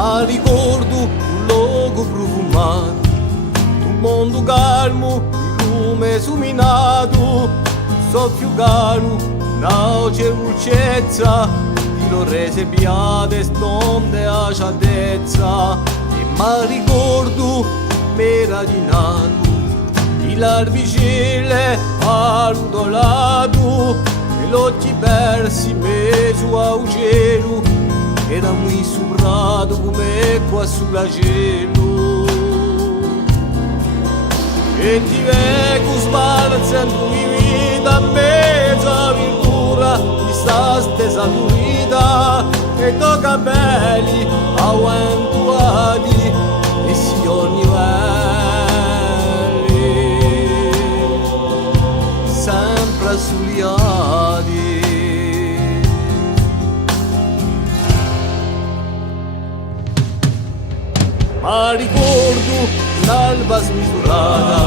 ma ricordo un luogo profumato, un mondo calmo, il lume illuminato, soffio caro, una dolcezza, di lo rese piade, stonde a cialdezza, e ma ricordo meravigliato, di larvicelle arrotolato, e l'occhi persi in mezzo al cielo, era muy soprato come qua sulla cielo. E ti vedo sbalzando mi vita in mezzo a virtura di sta stessa vita, e to capelli avventurati e si ogni belli sempre assuliati. Ma ricordo un'alba smisurata,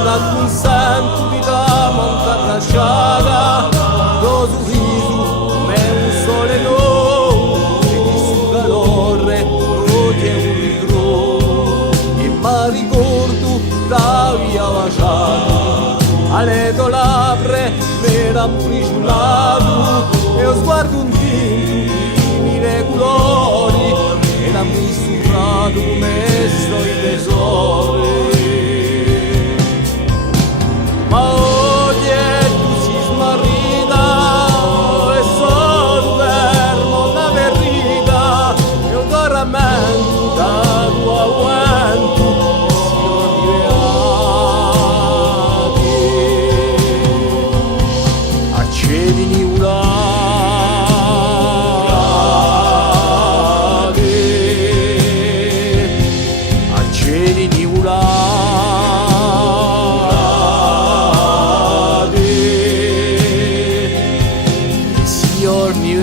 una consento di tramonto abbracciata, lo sorriso come un sole nuovo, e di suo calore roti e un ritrovo. E ma ricordo la via baciata, alle tue labbra m'era imprigionato, e lo sguardo un tinto di mille colori, era misurato come sto i tesori. Ma oggi tu si smarrita e sono fermo una verità, e un tormento da tuo aguento si odiati. Accedini una cieli urati, e si orni